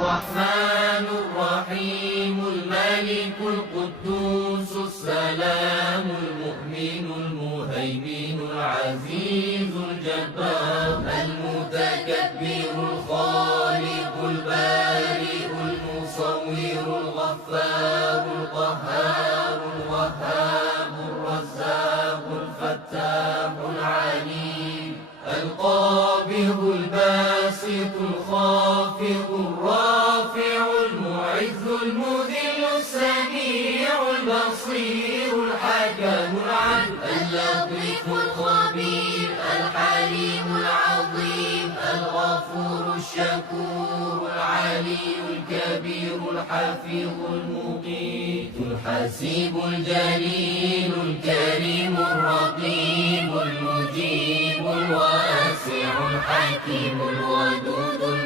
الرحمن الرحيم الملك القدوس السلام المؤمن المهيمن العزيز الجبار المتكبر الخالق البارئ المصور الغفار القهار الوهاب الرزاق الفتاح العليم القابض الباسط الخافض الرافع المعز المذل السميع البصير الحكم العدل اللطيف الخبير الحليم العظيم الغفور الشكور العلي الكبير الحفيظ المقيت الحسيب الجليل الكريم الرقيب المجيب الواسع الحكيم الودود